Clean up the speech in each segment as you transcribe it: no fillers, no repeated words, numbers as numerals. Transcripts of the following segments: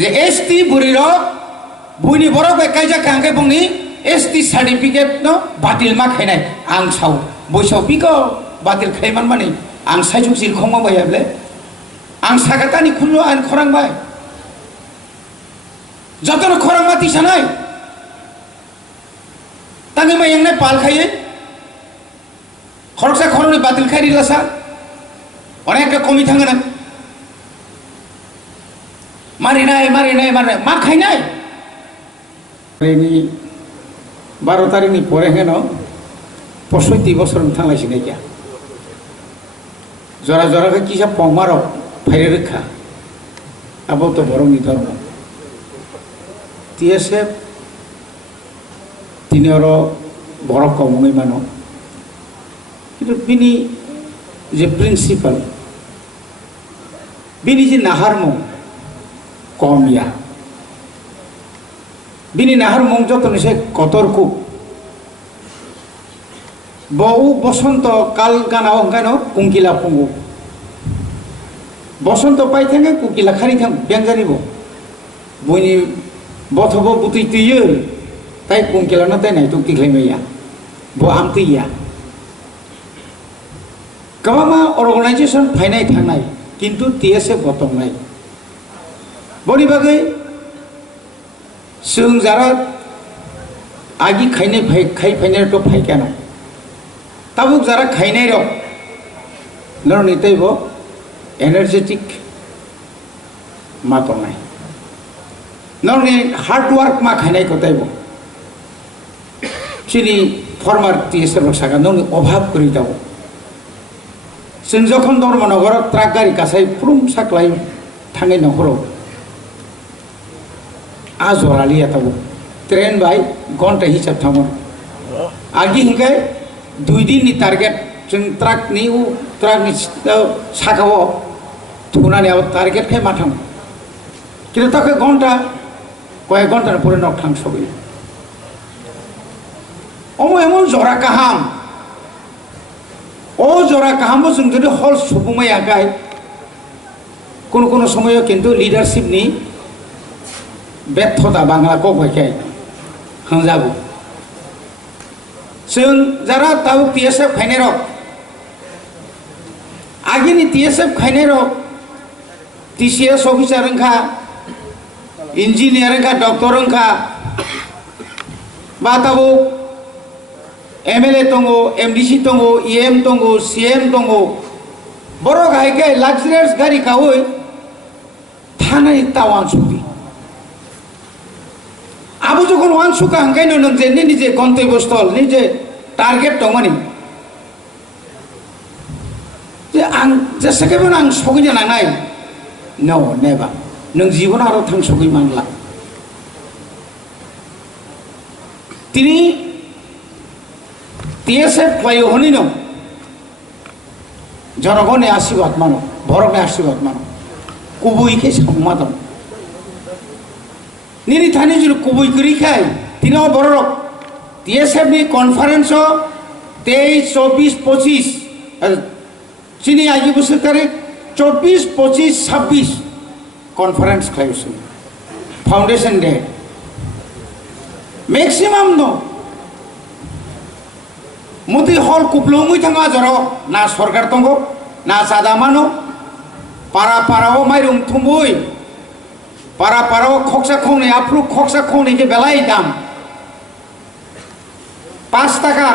যে এসটি বুড়িরক বুইনি বড় কাইজা কাঙ্কে বুংনি ST certificate ন বাতিল মা খাইনাই आं साव বৈশাও বিকো বাতিল খাইমান মানে आं साइजुक जिरखमा बायाब्ले आं सागातानि खुनु आन खरांबाय जतन खरांमा तिसानाय तांगे मा यांगनाय पाल खायो खरकसा खरनि बातिल खाइरिलासा अनेकटा कमि थांगोन मारिनाय मा खाइनाय रेनि 12 तारिखनि परे हेन 65 बছर थांलायसिनाय गैया जरा जरा के किसा पमारो फाइरे रखा अब तो बरंनि धर्म तिएसे तिनिरो बरक कमुङै मानो किन्तु बिनि जे प्रिन्सिपल बिनि जे नाहारमु कमिया बिनि नाहारमु जतनसे कतरकु बहु बसंत काल गाना अंगानो कुंकिला पुंगु बसंत पाइथेंगे कुकिला खारि थां बेंगारिबो बयनि बथबो बुतैतैयो ताइ कुंकिलानो ताइ नायतुक तिख्लायमाया बो आमतैया गोबां अर्गानाइजेशन फायनाय थांनाय किन्तु टीएसए बतंनाय बनि बागै जों जारा आगि खायनाय फायनाय तो फायखानो ताबुक जरा खाइनाय रक नरनि तैबो एनार्जेटिक मातनाय नरनि हार्ड वर्क मा खाइनाय को तैबो चिनि फर्मार टीएसआर सागा नरनि अभाब करि दाव जों जखन धर्मनगर ट्राक गारि कासाय फ्रुम साक्लाय थाङै नखरो आ जरालिया ताबो ट्रेन बाय घन्टा हिसाब थामो आगि हिंगाय 2 दिननि टार्गेट जों ट्राकनि साखाव थुनानै अब टार्गेट खाय माथाम किन्तु ताके घन्टा कयेक घन्टानि परे नक थां सबै अमो एमन जरा काहाम ओ जरा काहामबो जों जुदि हल सुबुंमाय आगाय कोनो समय किन्तु लिडारशिपनि बेथदा बांला गबायखाय हांजाबो जों जरा ताव टीएसएफ खाइनाय रक आगिनि टीएसएफ खाइनाय रक टीसीएस अफिसार रंखा इंजिनियर रंखा डॉक्टर रंखा बाताबो एमएलए तंगो एमडीसी तंगो ईएम तंगो सीएम तंगो बरो गायके लग्जरियस गारि कावै थानाय तावान सुति आबो जखन वान सुका हांखायनो नों जे निजे गन्तव्यस्थल निजे टार्गेट दंमोन जे आं जेसेकेबो आं सगैनो नांनाय नो नेभार नों जीवन आरो थां सगै मानला तिनि टीएसएफ फ्लाइयो हनिनो जनगणनि आशीर्वाद मानो भरकनि आशीर्वाद मानो कुबुइखे सावमा दं निनि थानि जुल कुबुइ करिखाय तिनो बरक टीएसएफ नि कॉन्फ्रेंस 23, 24, 25 चिनी आगे बोसोर तारिख 24, 25, 26 कॉन्फ्रेंस खालामसै फाउंडेशन डे मैक्सिमाम नो मुति हल कुप्लुङै थाङा जर ना सरकार दंगो ना सादामानो पारा पाराव माइरं थुंबुइ पारा पाराव खक्सा खौनै आफ्रु खक्सा खौनै के बेलाय दाम 5 টাকা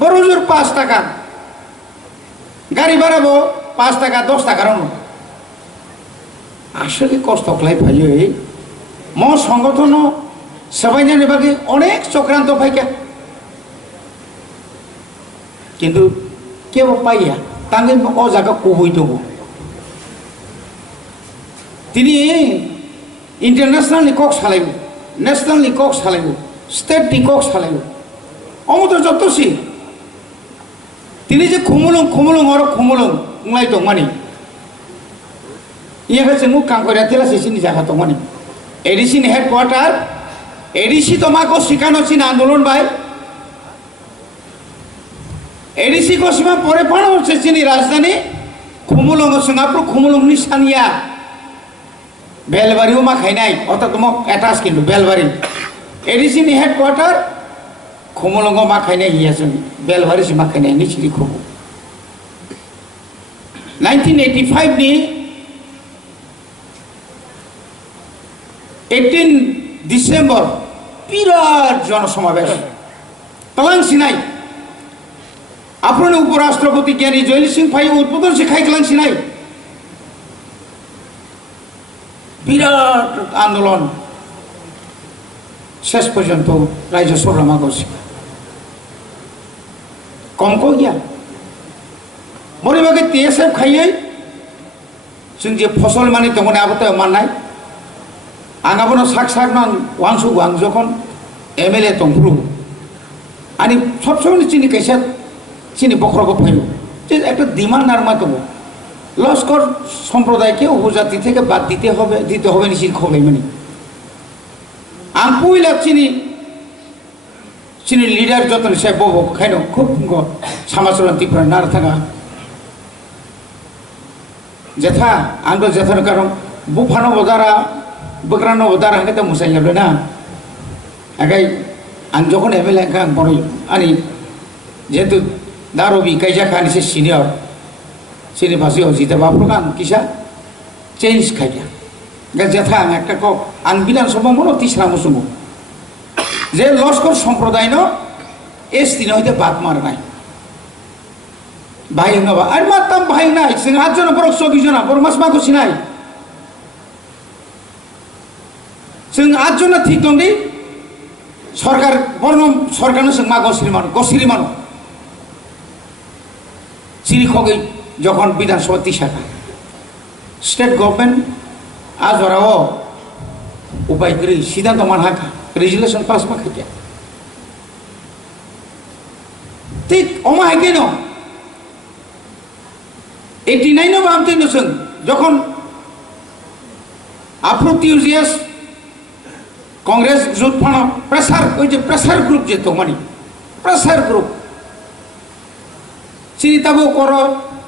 बरजुर 5 টাকা गाड़ी भाड़ाबो 5 টাকা 10 টাকার आसले कष्ट खालामफायो म संगठन सबायनायनि बागै अनेक चक्रान्त फायखा किन्तु केबो पाइया तांगे अ जागा कबुइ दङ तिनि इंटरनेशनल निकक सालायो नेशनल निकक सालायो स्टेट निकक सालायो अमतो जतोसि तिनि जे खुमुलुं और खुमुलुं उंलाय दं माने इयाखौ जों कांकरिया तेलासिनि जागा दं माने एडिसी हेडक्वार्टार एडिसी तो माको सिकानो चिन आंदोलन बाय एडिसी को सीमा परे पानो से चिनी राजधानी खुमुलुं संगापुर खुमुलुंनि सानिया বেলবাড়িও মাখাইনাই অর্থাৎ তোমাক অ্যাটাচ কিন্তু বেলবাড়ি এডিসিনি হেডকোয়ার্টার খমলঙ্গ মাখাইনাই হিয়াছেন বেলবাড়িসি মাখাইনাই নিচিরি খবু 1985 ni 18 ডিসেম্বর বিরাট জনসমাবেশ তলাংসিনাই আপনার উপরাষ্ট্রপতি জ্ঞানী জয়ল সিং ফাই উদ্বোধন শিখাই তলাংসিনাই বিরাট আন্দোলন শেষ পর্যন্ত রাজ্য সরলামা করছে কম গিয়া মরিবাগে টিএসএফ খাইয়ে जों जे फसल मानि दंगने आबोते माननाय आं आबोनो साक साक नां वांसुगु आं जखन एमएलए दंफ्रु आनि सब समय चिनि कैसे चिनि बख्रगो फायो जे একটা ডিমান্ড নারমা দङ লস্কর সম্প্রদায়কে উপজাতি থেকে বাদ দিতে হবে নিশ্চিত খবলাই মানি आं पयला चिनि लिडार जतन से बबो खायनो खूब सामाजरान्तिफ्रा नार थाङा जेथा आंबो जेथानो कारण बुफानो बदारा बग्रानो बदारा हंगे त मुसाइयाबले ना आगाय आं जखन एमएलए आं बरय आनि जेतु दारबि कायजाखानि से सिनियर सिनि भाषायाव जिता बाफ्रगां किसा चेंज खायगा जेथा आं একটা কক आं বিধানসভা মনো তিসরা মুসুमु जे लस्कर सम्प्रदाय न एसटी नहैते बात मारनाय भाई नबा आर माताम भाई नाय जों 8 जन बरक 24 जना बर मास माखौ सिनाय जों 8 जना ठीक दं दि सरकार बर्न सरकारनो जों मा गसिरि मानो सिरि खगै जखन विधानसभा तिसाखा स्टेट गभर्नमेंट आजराव उपाय गरी सिद्धांत मानहाखा रेजुलेशन पास मा खाया ठीक अमा हाइके न 89 नो बामते न जों जखन आफ्रोटिउजियास कांग्रेस जुट फाना प्रेसार ओइ जे प्रेसार ग्रुप जे तो मानि प्रेसार ग्रुप सिनिताबो कर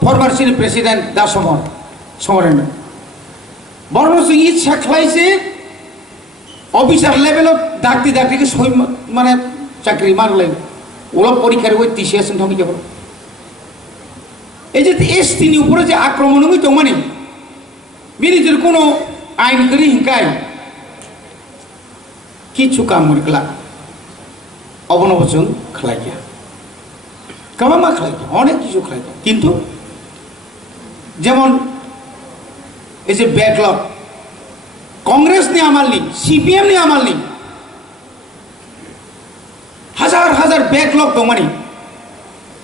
फॉर्मर सिनि प्रेसिडेंट दासमर समरेन बर्न जों इच्छा खालायसे অফিসার লেভেল ডাক্তি ডাক্তিকে সই মানে চাকরি মারলেন ওরা পরীক্ষার ওই টিসিএস থমি যাব এই যে এসটিনি উপরে যে আক্রমণ হই তো মানে বিনিদের কোনো আইন করি হিংকাই কিছু কাম মরকলা অবনবচন খালাই গিয়া কামা খালাই অনেক কিছু খালাই কিন্তু যেমন এই যে ব্যাকলগ कांग्रेस ने आमालनी सीपीएम ने आमालनी हजार हजार बैकलॉग दं माने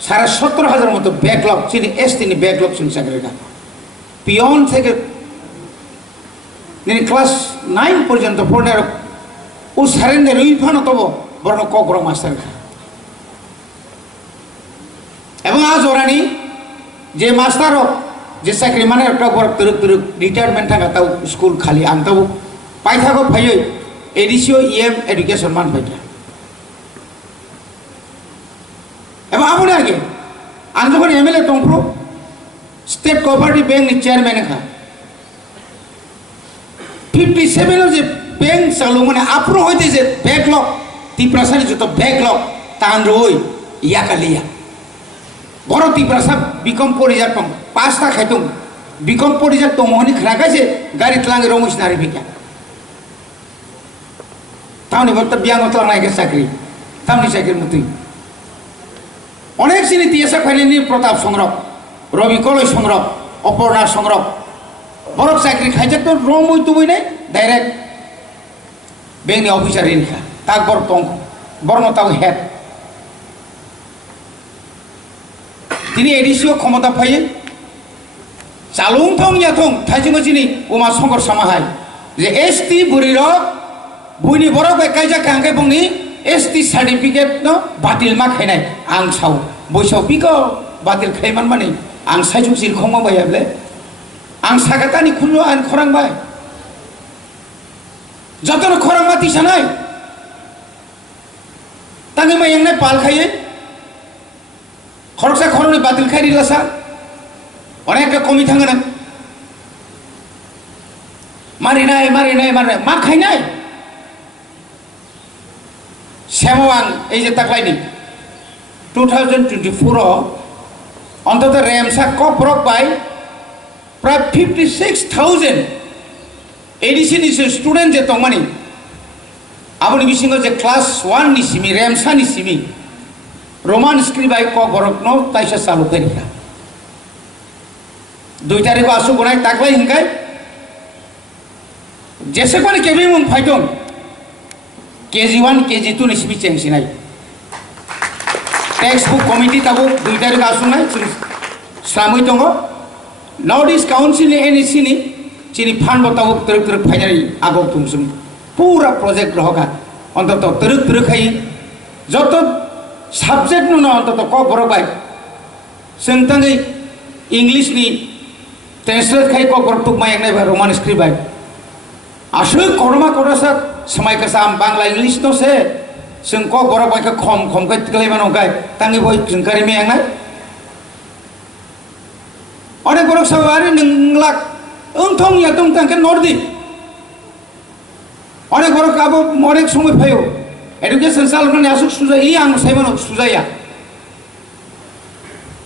17,500 मतो बैकलॉग चिनि एसटी नि बैकलॉग चिनि सागरेगा पियन থেকে नि क्लास 9 पर्यंत पढ़नार ও সারেন্ডার ইফানো তব বর্ণ কগ্র মাস্টার খা এবং আজ ওরানি যে মাস্টার जे साख्रि माने একটা বড় তুরুক রিটায়ারমেন্ট থাকা তাও স্কুল খালি আনতাও পাইথাগো ফাইयै এডিসিও ইএম এডুকেশন মান ফাইতা এবং আমনে আগে আন যখন এমএলএ টংপ্রো স্টেট কোঅপারেটিভ ব্যাংক নি চেয়ারম্যান খা 57 এর যে ব্যাংক চালু মানে আপরো হইতে যে ব্যাকলগ তিপ্রাসানি যত ব্যাকলগ তানরই ইয়াকালিয়া বড় Tiprasa BCom Parijat pasta खाइतों become पड़ीजा तो मोहनी खराका से गाड़ी तलांगे रोमिश नारी भी क्या ताऊने बत्ता बियांग उतला नाइके साकरी ताऊने साकरी मुती अनेक सिनी तियसा खाइलेनी प्रताप संग्रह रवि कलय संग्रह अपर्णा संग्रह बरफ साकरी खाइजा तो रोमुई तुमुई नहीं डायरेक्ट बेंगनी ऑफिसर इनका ताक बर तंग बर्न ताऊ हेड তিনি এডিসিও ক্ষমতা পাইয়ে চালুং থং ইয়াথং থাইজুং চিনি উমা শঙ্কর সামাহাই যে এসটি বুরির বুইনি বড় কাইজা কাঙ্কে বুংনি एसटी सार्टिफिकेट न बातिल मा खाइनाय आं साव बैसाव बिको बातिल खाइमान माने आं साइजुं सिर खमा बायाब्ले आं सागातानि खुनु आन खरांबाय जतन खरांमा तिसानाय तांगे मा यांनाय पाल खाइए खरसा खरने बातिल खाइरिलासा अनेक कमी थांगोन मारिनाय मा खायनाय सेमाव आं এই যে তাকলাইনি 2024 অন্তত রেমসা কপরক বাই প্রায় 56,000 एडिसिनि स्टूडेंट जे तंगमानि आबुनि बिसिङाव जे क्लास 1 नि सिमि रेमसा नि सिमि रोमान स्क्रिप्ट बाय क बरकनो ताइसा चालु करिखा 2 तारिख आसु गनाय ताकलाय हिंगाय जेसेबां केबि मुं फायदों केजी 1 केजी 2 नि सिमि चेंसिनाय टेक्स्ट बुक कमिटि ताबो 2 तारिख आसुनाय सामै दङ नॉर्थ ईस्ट काउंसिल नि एनईसी नि चीनी फान बताओ तरक फाइनाली आगो तुमसुम पूरा प्रोजेक्ट रहगा अंतत तरक खाई जत सब्जेक्ट नु अंतत क बरबाय संतंगै इंग्लिश नि ट्रांसलेट खाई क बरतुक मायनाय बा रोमान स्क्रिप्ट बाय आसु कोरमा कोरासा समय का साम बांग्ला इंग्लिश तो से जों क बरबाय का खम का तिगलै मानो गाय तांगै बय जोंकारि मेंनाय अनेक बरक सवारि नंलाक ओंथं या तुम तंके नॉर्दी अनेक बरक आबो अनेक समय फायो एडुकेशन सालखने आसुक सुजा इ आं साइबानो सुजाया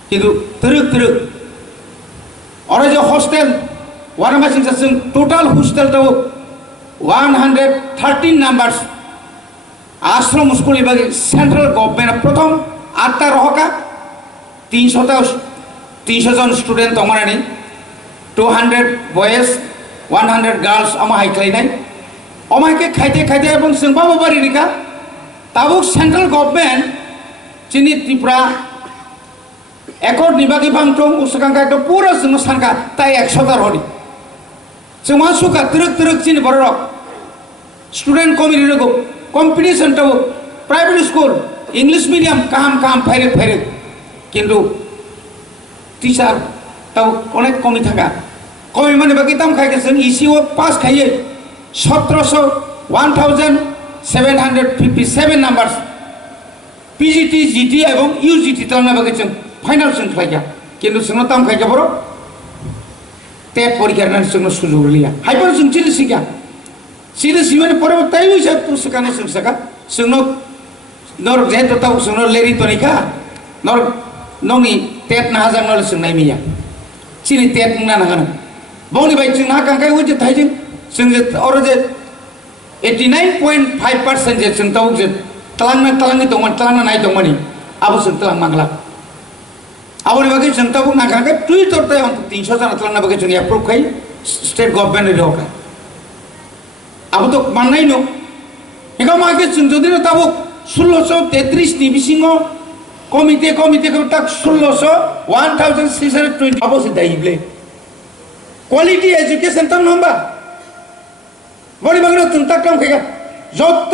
किन्तु तरक अरे जो हॉस्टेल वारामासिं जों टोटल हॉस्टेल तो 113 नंबर्स आश्रम स्कूल बागे सेंट्रल गवर्नमेंट प्रथम 8टा रहका 300 जन स्टूडेंट तमारानि 200 boys 100 girls ama haikलायनाय अमायके खायते एवं जोंबाबो बारि निका ताबुक सेंट्रल गवर्नमेंट चिनि त्रिपुरा एकड़ निबागि बांथं उसकांका तो पूरा जों सानका ताय 100 दा रनि जों मा सुका तरक चिनि बरक स्टूडेंट कमिटि रगो कंपटीशन तो प्राइवेट स्कूल इंग्लिश मीडियम काम फाइरे किंतु टीचर तब अनेक कमी थाका कमी माने बाकी ताम खायके जों इसिओ पास खायो 1757 नम्बर्स पीजीटी जीटी एवं यूजीटी तलना बाकी जों फाइनल जों खायगा किंतु जों ताम खायके बरो टेट परीक्षा जों सुजुग लिया हाइपर जों चिनि सिगा सिरि सिमाने परे ताइ बिसा पुस्तकाने जों सका जों नर जेतो ताव जों लेरि तनिका नर नंनि टेट ना हाजां नल जों नायमिया चिनि टेट ना नागान बौनि बाय जों ना कांकाय उजे थाइजों जों जे और जे 89.5% जे जों ताव जे तलांनि दंमोन तलांना नाय दंमोन आबो जों तलां मांगला आबोनि बागै जों ताव ना कांकाय ट्विटर ताय 300 जना तलांना बागै जों एप्रुव खाय स्टेट गवर्नमेंट रहका आबो तो माननाय नो एका मागे जों जदि ताव 1633 नि बिसिङाव कमिटे को तक 1620 अब से दाइबले क्वालिटी एजुकेशन तम नंबा बड़ी बगरो तुम तक कम खेगा जत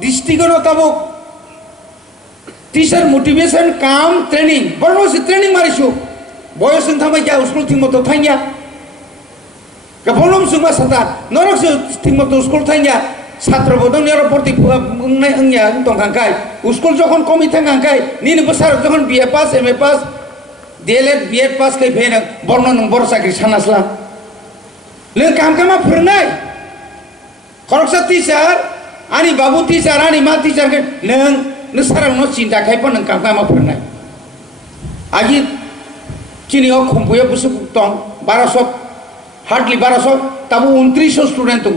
डिस्ट्रिक्ट रो तब टीचर मोटिवेशन काम ट्रेनिंग बड़ो से ट्रेनिंग मारिसु बयस थांबाय क्या स्कूल थिं मतो थांया गबलम सुबा सता नरक से थिं मतो स्कूल थांया छात्र बदन नेरो प्रति अंगनाय अंगिया दंखांखाय स्कूल जखन कमी थांखांखाय निनि बोसोर जखन बीए पास एमए पास डीएलएड बीएड पास खाय फेन बर्न नंग बर साख्रि सानासला ले काम फोरनाय खरकसा टीचर आनी बाबू टीचर आनी मा टीचर के नों सारा न चिंता खायपा नों काम फोरनाय आगि चिनियाव खमपुया बुसु दं 1200 हार्डलि 1200 ताबो 2900 स्टूडेंट दं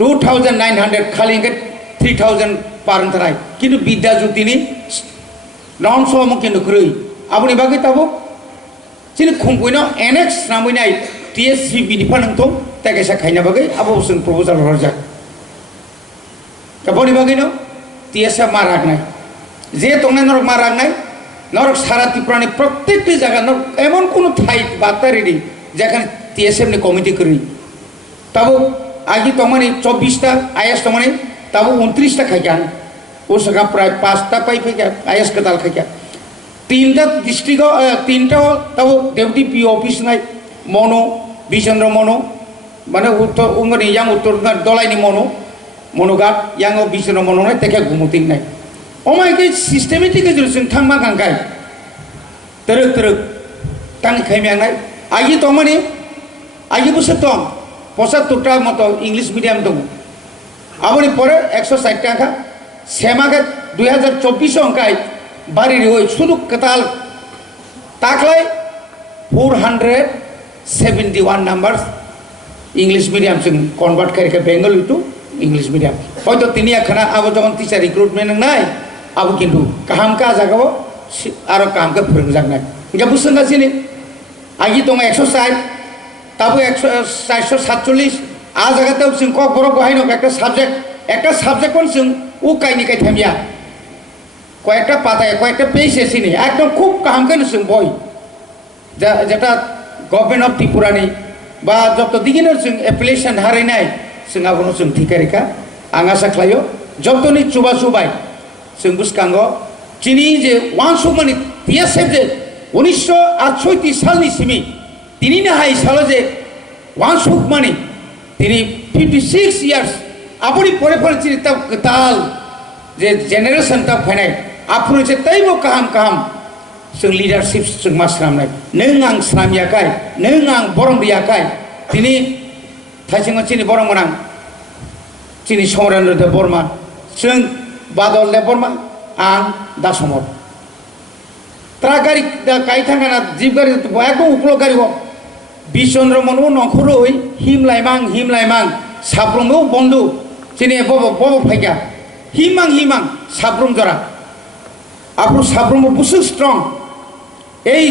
2900 खाली 3000 पारंतराय किन्तु विद्या ज्योतिनि नॉन सो मुके नखरै आबुनि बागै ताबो चिनि खंगयनो एनेक्स नामैनाय टीएससी बिनिफा नंथं तागेसा खायना बागै आबो जों प्रपोजाल हरजा काबोनि बागैनो टीएसआ मारागनाय जे तंनाय नरक मारागनाय नरक सारा त्रिपुरानि प्रत्येक जायगा नरक एमन कोनो ठाई बातारिनि जेखाने टीएसएम नि कमिटि करि ताबो आगे तमाने 24टा आईएएस तमाने तब 29टा खायका उसका प्राय 5टा पाइफेका आईएएस कदाल खायका 3टा डिस्ट्रिक्ट 3टा तब डेप्यूटी पी ऑफिस नाय मनो बिचन्द्र मनो माने उत्तर उंगनि यांग उत्तर दलाइनि मनोगात यांग बिचन्द्र मनो नाय तेखे गुमुतिं नाय ओमाय के सिस्टेमेटिक जों थांमा गांगाय तरक तांग खायमांनाय आगे तमाने आगे बोसोर दं 75টা মতো ইংলিশ মিডিয়াম দङ আবনি পরে 160 টাকা সেমাকে 2024 অঙ্কায় বাড়ি হই শুধু কেতাল তাকলাই 471 নাম্বার ইংলিশ মিডিয়াম जों কনভার্ট করে বেঙ্গলি টু ইংলিশ মিডিয়াম হয়তো তিনি এখানে আবো যখন টিচার রিক্রুটমেন্ট নাই আবো কিন্তু কাহাম কা জাগাবো আর কামকে फोरोंजानाय ইয়া বুঝছেন आगि दङ 160 তাবো 447 आ জায়গাতেও जों কক বড় গহাই নক একটা সাবজেক্ট কোন जों ও কাইনি কাই থামিয়া কয়েকটা পাতায় কয়েকটা পেজ এসিনি একদম খুব কাহামকে जों বই যেটা গভর্নমেন্ট অফ ত্রিপুরা নেই বা যত দিगिनो जों एप्लिकेशन हारायनाय जों आबोनो जों थिखारिखा आं आसा खालायो जतनि चुबा चुबाय जों बुसकांगो चिनि जे वानसुक माने टीएसएफ जे 1968 सालनि सिमि तिनिनो हाय सालो जे वानसुक माने तिनि 56 इयार्स आबोनि परे परे चिनि ता कताल जे जेनारेशन ता फैनाय आफुनो जे तैबो काहाम जों लिडारशिप जों मा स्रामनाय नों आं स्रामियाखाय नों आं बरं रियाखाय तिनि थाइसिङाव चिनि बरं मोनां चिनि समरेन्द्र बर्मा जों बादल देब बर्मा आं दासमर ट्राक गाड़ी गाई थांगाना जीप गाड़ी एकदम उपलो गाड़ी बिचन्द्र मनबो नखरै हिमलायमां साब्रुमबो बंधु चिनि बब फाइगा हिमां साब्रुम जरा आपु साब्रुमबो बुसु स्ट्रं এই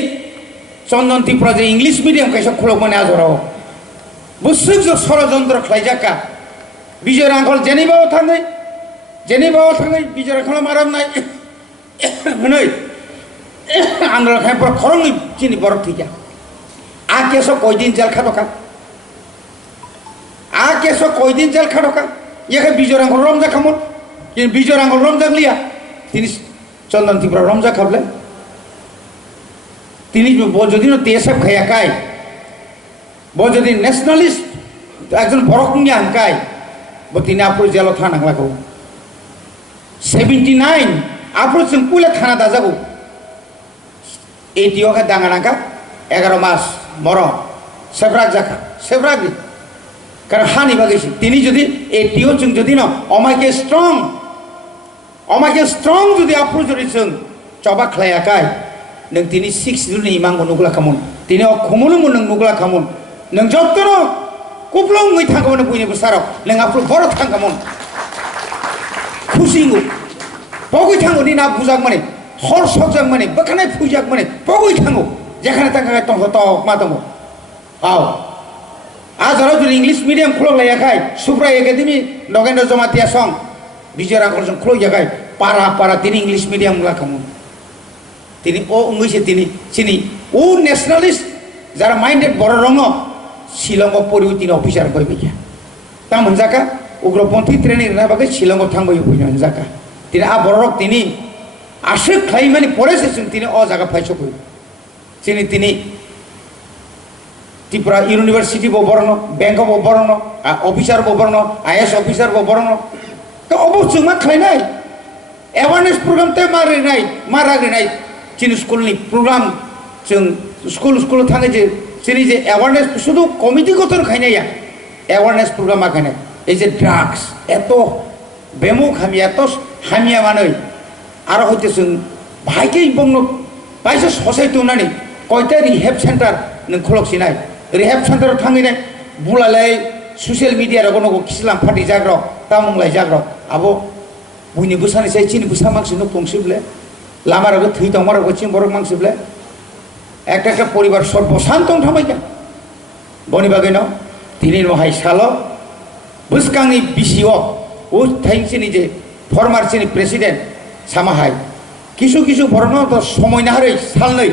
চন্দন ত্রিপুরা যে ইংলিশ মিডিয়াম কাইসা খুলক মানে আজরাও বুসুক যে ষড়যন্ত্র খাইজাকা বিজয় রাঙ্গল জেনেভাও থাঙै বিজয় রাঙ্গল মারাম নাই হनै আন্দ্র খাই পর খরংনি চিনি বড় থিকা আ কেসো কয়দিন জেল খাটকা ইয়ে বিজয় রাঙ্গল রমজা খামন কিন্তু বিজয় রাঙ্গল রমজা লিয়া তিনি চন্দন ত্রিপুরা রমজা খাবলেন তিনি যদি টিএসএফ খাইয়াকাই যদি ন্যাশনালিস্ট একজন বরকনিয়া হাঙ্কাই তিনি আপুর জেল থানা নাংলাগো 79 আপুর जों পুলে থানা দাজাবো এটিওকে দাঙ্গানাকা 11 মাস মর সেব্রাগি কারণ হানি বাগেছি তিনি যদি এটিও जों যদি না অমাইকে স্ট্রং যদি আপুর যদি जों চবা খাইয়াকাই नों तिनी 6 जुलनि मांगो नुगला खामोन तिनी खमोनो मोन नों नुगला खामोन नों जत्तनो कुप्लं मै थांगोन बुइनि बसारो नों आफु बर थांगोन खुसिंगु बगै थांगो नि ना बुजाक माने हर सकजाक माने बखानाय फुजाक माने बगै थांगो जेखाने थांगा तंग त मा दङ आव आजाराव जुदि इंग्लिश मिडियाम खुलक लायाखाय सुब्रा एकाडेमी नगेन्द्र जमातिया सं विजय रांगलजों खुलक याखाय पारा तिनी इंग्लिश मिडियाम ला खामोन তিনি ও উঙ্গইছে তিনি চিনি ও ন্যাশনালিস্ট যারা মাইন্ডেড বড় রঙ শিলং পরিও তিনি অফিসার কইবে তা মনজাকা উগ্রপন্থী ট্রেনিং না বাকে শিলং থাংবই কইনো মনজাকা তিনি আ বড় রক তিনি আশে খাই মানে পড়েছে তিনি অ জায়গা ফাইছো কই তিনি ত্রিপুরা ইউনিভার্সিটি ববরণ ব্যাংক ববরণ অফিসার ববরণ আইএস অফিসার ববরণ তো অবশ্যই মা খাই নাই অ্যাওয়ারনেস প্রোগ্রাম তে মারাগে নাই চিনি স্কুলনি প্রোগ্রাম जों স্কুল थाङै जे চিনি যে অ্যাওয়ারনেস শুধু কমিটিগত খাইনাইয়া অ্যাওয়ারনেস প্রোগ্রাম আখানে এই যে ড্রাগস এত বেমুখ হামি এত হামিয়া মানে আর হইতে जों ভাইকেই বংন বাইসে সসাইতো নানি কয়টা রিহেব সেন্টার नों খলকছিনাই রিহেব সেন্টার थाङैनाय बुलालाय ससियेल मिडिया रगो नगो किसलाम फाटी जाग्र तामुंलाय जाग्र आबो बुइनि बुसानि साइ चिनि बुसा मांसि न पंसिबले लामारागो थै दंमारागो चिं बरक मांसिबले একটা পরিবার সর্বশান্ত থামাইকা বনি বাগেন তিনি নহাই সালো বুসকাংনি বিসিও ও থাইছিনি যে ফরমার চিনি প্রেসিডেন্ট সামাহাই কিছু ভরণ তো সময় না হারে সাল নাই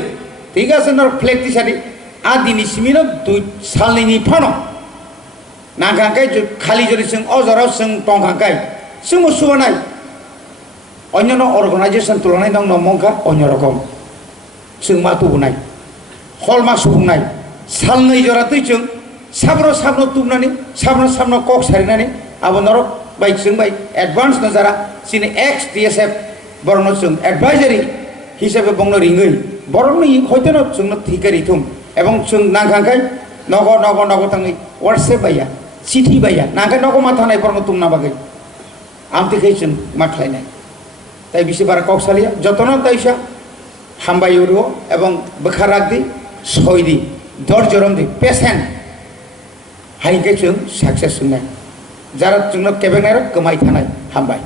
ঠিক আছে নর ফ্লেগ টিসারি আদিনি সিমিন 2 সালনি ফানো নাগাঙ্কাই খালি যদি जों অজরাও जों টংখাঙ্কাই जों সুবনাই অন্যান্য অর্গানাইজেশন তুলনায় দং নমংকা অন্য রকম जों मा तुबनाय हलमा सुबुंनाय सालनै जरातै जों साब्र तुबनानै साब्र कक सारिनानै आबो नरक बाइक जों बाइ एडभान्स नजारा सिनि एक्स टीएसएफ बरन जों एडभाइजारि हिसाबै बंनो रिङै बरन हयतो जों थिकारि थुम एवं जों नांखांखाय नग थाङै WhatsApp बाया चिठी बाया नांगै नगौ मा थानाय फोरनो तुमना बागै आमते खैसन मा खालायनाय ताई बिसे बारा कौशलिया जतन ताइसा हामबायुरो एवं बोखारागदि सयदि धैर्यरमदि पेशेंट हाइके जों सक्सेस होनाय जारा जोंनो केबेनार कमाय थानाय हामबाय।